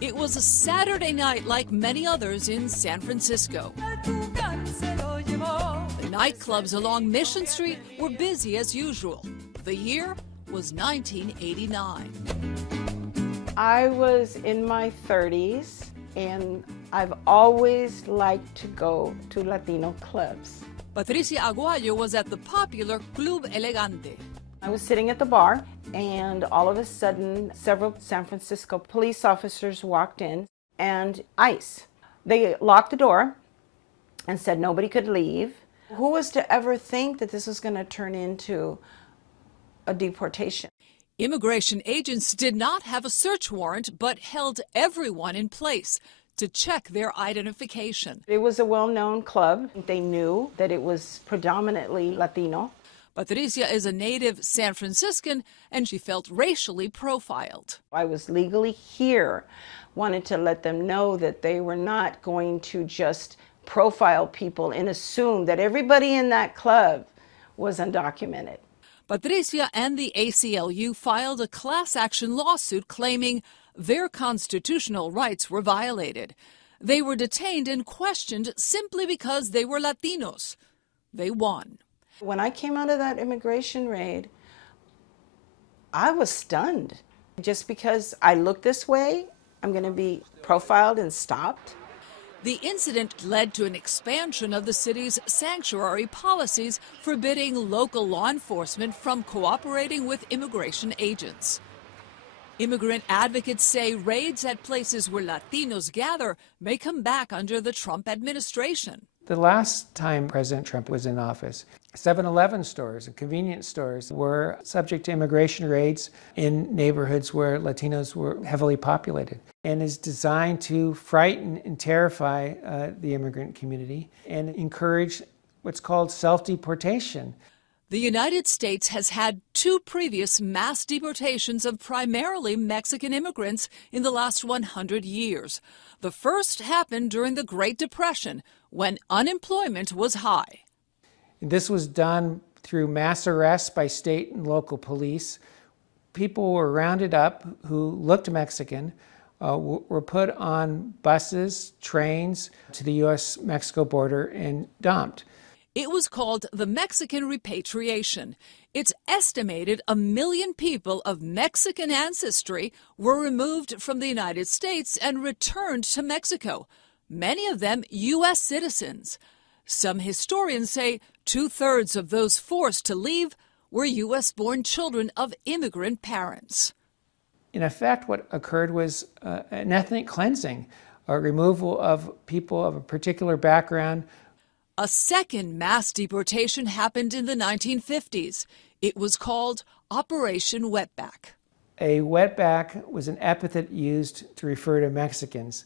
It was a Saturday night like many others in San Francisco. The nightclubs along Mission Street were busy as usual. The year was 1989. I was in my 30s, and I've always liked to go to Latino clubs. Patricia Aguayo was at the popular Club Elegante. I was sitting at the bar, and all of a sudden, several San Francisco police officers walked in, and ICE. They locked the door and said nobody could leave. Who was to ever think that this was going to turn into a deportation? Immigration agents did not have a search warrant, but held everyone in place to check their identification. It was a well-known club. They knew that it was predominantly Latino. Patricia is a native San Franciscan, and she felt racially profiled. I was legally here, wanted to let them know that they were not going to just profile people and assume that everybody in that club was undocumented. Patricia and the ACLU filed a class action lawsuit claiming their constitutional rights were violated. They were detained and questioned simply because they were Latinos. They won. When I came out of that immigration raid, I was stunned. Just because I look this way, I'm going to be profiled and stopped. The incident led to an expansion of the city's sanctuary policies, forbidding local law enforcement from cooperating with immigration agents. Immigrant advocates say raids at places where Latinos gather may come back under the Trump administration. The last time President Trump was in office, 7-Eleven stores and convenience stores were subject to immigration raids in neighborhoods where Latinos were heavily populated, and is designed to frighten and terrify the immigrant community and encourage what's called self-deportation. The United States has had 2 previous mass deportations of primarily Mexican immigrants in the last 100 years. The first happened during the Great Depression, when unemployment was high. This was done through mass arrests by state and local police. People were rounded up who looked Mexican, were put on buses, trains to the U.S.-Mexico border and dumped. It was called the Mexican repatriation. It's estimated 1 million people of Mexican ancestry were removed from the United States and returned to Mexico, many of them U.S. citizens. Some historians say 2/3 of those forced to leave were U.S.-born children of immigrant parents. In effect, what occurred was an ethnic cleansing, a removal of people of a particular background. A second mass deportation happened in the 1950s. It was called Operation Wetback. A wetback was an epithet used to refer to Mexicans,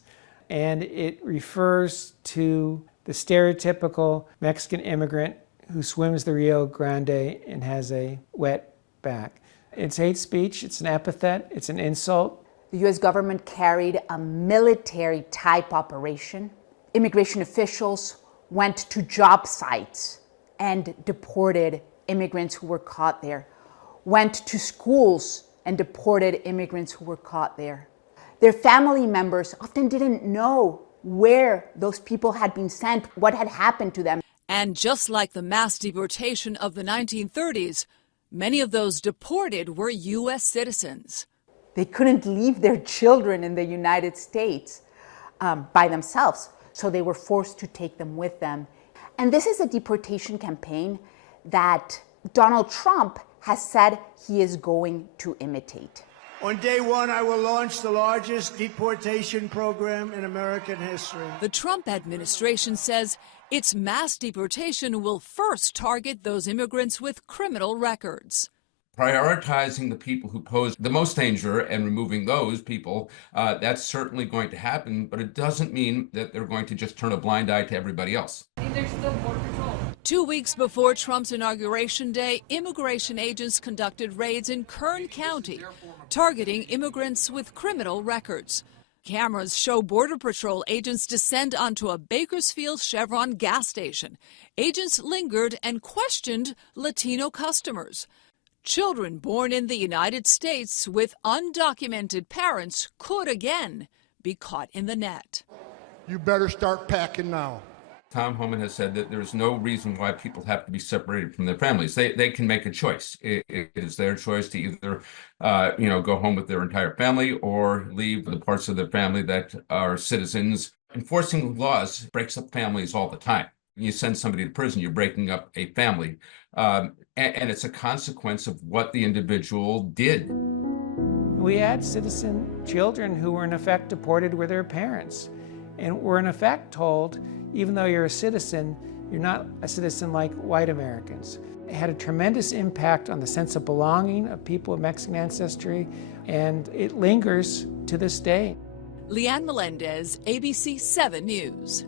and it refers to the stereotypical Mexican immigrant who swims the Rio Grande and has a wet back. It's hate speech, it's an epithet, it's an insult. The U.S. government carried a military-type operation. Immigration officials went to job sites and deported immigrants who were caught there, went to schools and deported immigrants who were caught there. Their family members often didn't know where those people had been sent, what had happened to them. And just like the mass deportation of the 1930s, many of those deported were U.S. citizens. They couldn't leave their children in the United States by themselves, so they were forced to take them with them. And this is a deportation campaign that Donald Trump has said he is going to imitate. On day one, I will launch the largest deportation program in American history. The Trump administration says its mass deportation will first target those immigrants with criminal records. Prioritizing the people who pose the most danger and removing those people, that's certainly going to happen, but it doesn't mean that they're going to just turn a blind eye to everybody else. There's still Border Patrol. 2 weeks before Trump's inauguration day, immigration agents conducted raids in Kern County, targeting immigrants with criminal records. Cameras show Border Patrol agents descend onto a Bakersfield Chevron gas station. Agents lingered and questioned Latino customers. Children born in the United States with undocumented parents could again be caught in the net. You better start packing now. Tom Homan has said that there's no reason why people have to be separated from their families. They can make a choice. It is their choice to either, go home with their entire family or leave the parts of their family that are citizens. Enforcing laws breaks up families all the time. You send somebody to prison, you're breaking up a family. And it's a consequence of what the individual did. We had citizen children who were in effect deported with their parents and were in effect told, even though you're a citizen, you're not a citizen like white Americans. It had a tremendous impact on the sense of belonging of people of Mexican ancestry, and it lingers to this day. Leanne Melendez, ABC 7 News.